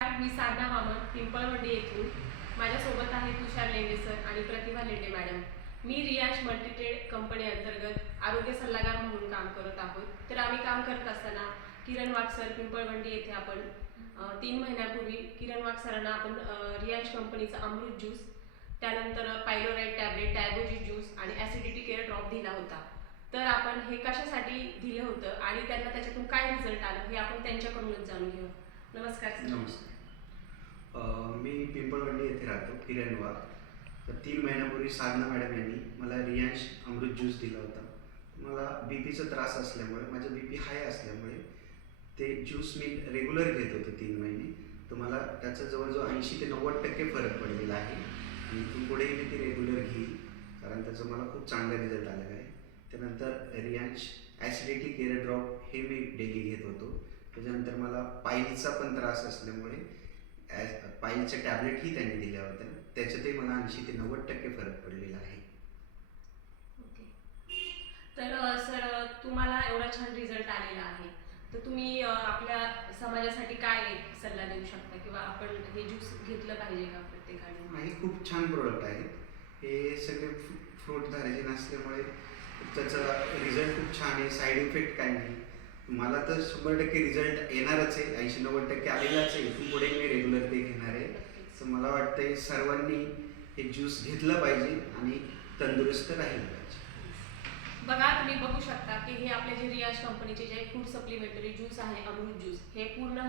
मी साधना वामन पिंपळवंडी येथून. माझ्यासोबत आहे तुषार लेंडे सर आणि प्रतिभा लेंडे मॅडम. मी रियांश मल्टीट्रेड कंपनी अंतर्गत आरोग्य सल्लागार म्हणून काम करत आहोत. तर आम्ही काम करत असताना किरण वाघ सर पिंपळवंडी येथे आपण 3 महिन्यापूर्वी किरण वाघ सरांना आपण रियांश कंपनीचा अमृत ज्यूस, त्यानंतर पायलोराइड टॅबलेट, डायबोजी ज्यूस आणि ॲसिडिटी केअर ड्रॉप दिला होता. तर आपण हे कशासाठी दिलं होतं आणि त्यांना त्याच्यातून काय रिझल्ट आलं हे आपण त्यांच्याकडूनच जाणून घेऊ. नमस्कार सर. नमस्कार. मी पिंपळवंडी येथे राहतो, किरण वाघ. तर 3 महिन्यापूर्वी साधना मॅडम यांनी मला रियांश अमृत ज्यूस दिला होता. मला बीपीचा त्रास असल्यामुळे, माझा बीपी हाय असल्यामुळे ते ज्यूस मी रेग्युलर घेत होतो 3 महिने. तर मला त्याचा जवळजवळ 80 ते 90% फरक पडलेला आहे आणि इथून पुढेही मी ते रेग्युलर घेईल, कारण त्याचा मला खूप चांगला रिझल्ट आलेला आहे. त्यानंतर रियांश ॲसिडिटी केअर ड्रॉप हे मी डेली घेत होतो. त्याच्यानंतर मला पाईलचा पण त्रास असल्यामुळे पाईलच्या टॅबलेटही त्यांनी दिल्या होत्या. त्याच्यातही मला 80 ते 90% फरक पडलेला आहे. ओके. तर सर, तुम्हाला एवढा छान रिझल्ट आलेला आहे, तर तुम्ही आपल्या समाजासाठी काय सल्ला देऊ शकता किंवा आपण हे ज्यूस घेतलं पाहिजे का प्रत्येकाने? हे खूप छान प्रोडक्ट आहेत. हे सगळे फ्रूट धार्जिन असल्यामुळे त्याचा रिझल्ट खूप छान आहे. साईड इफेक्ट काही नाही. मला तर 100% रिझल्ट येणारच आहे. 80-90% आलेलाच आहे. इथून पुढे मी रेग्युलर ते घेणार आहे. तर मला वाटतं सर्वांनी हे ज्यूस घेतलं पाहिजे आणि तंदुरुस्त राहिलं पाहिजे. बघा, तुम्ही बघू शकता की हे आपले जे रियांश कंपनीचे जे फूड सप्लिमेंटरी ज्यूस आहे, अमृत ज्यूस, हे पूर्ण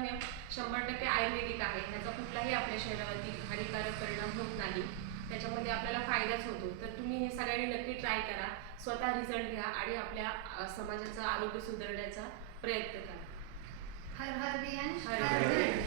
100% आयुर्वेदिक आहे. ह्याचा कुठलाही आपल्या शरीरावरती हानिकारक परिणाम होत नाही. त्याच्यामध्ये आपल्याला फायदाच होतो. तर तुम्ही हे सगळ्यांनी नक्की ट्राय करा, स्वतः रिझल्ट घ्या आणि आपल्या समाजाचं आरोग्य सुधारण्याचा प्रयत्न करा. हर हर रियांश, हर हर हर हर